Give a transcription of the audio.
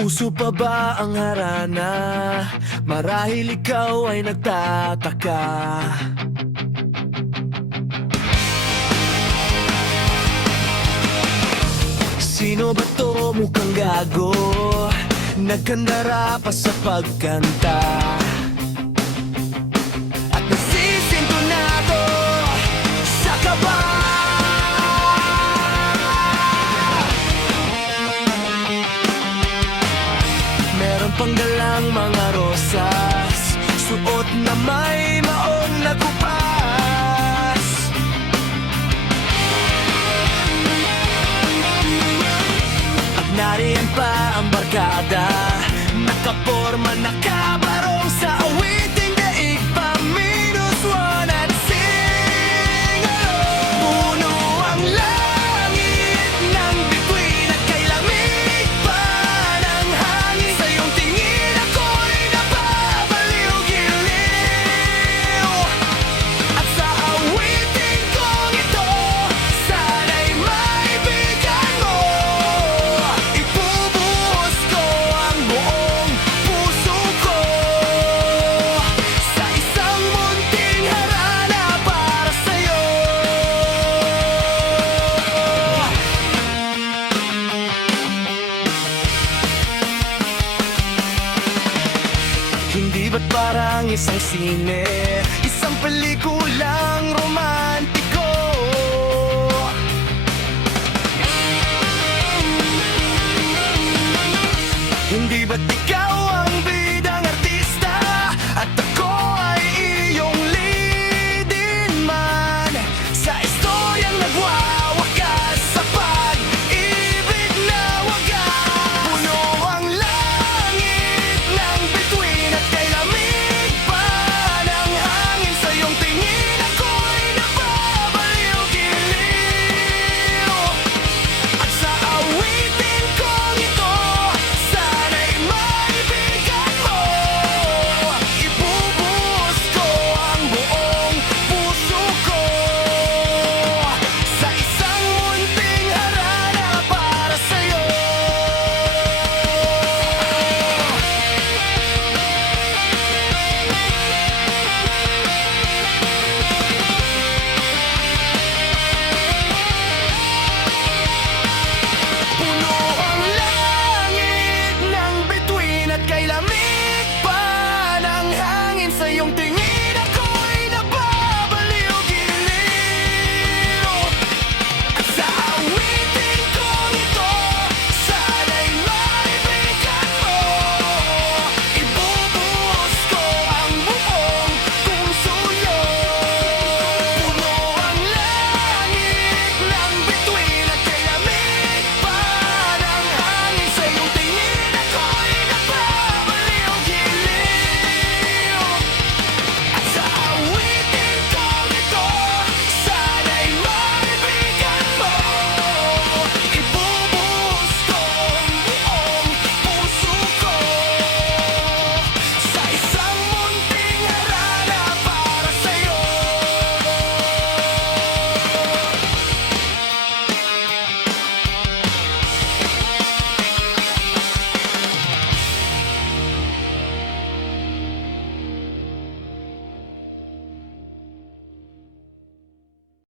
Uso pa ba ang harana? Marahil ikaw ay nagtataka. Sino ba to mukhang gago? Nagkandara pa sa pagkanta at nasisintonado sa kaba. Meron pang dalang mga rosas, suot na may maong na kupas. At nariyan pa ang barkada, nakaporma, nakabarong sa awiting daig pa -1 at sing along. Puno ang langit ng bituin at kay lamig pa ng hangin. Sa iyong tingin ako'y napapaliw-giliw. At sa awiting kong ito, sana'y maibigan mo. Ibubuhos ko ang buong puso ko sa isang munting harana para sa'yo. Hindi ba't parang isang sine, isang pelikulang romantiko? Hindi ba't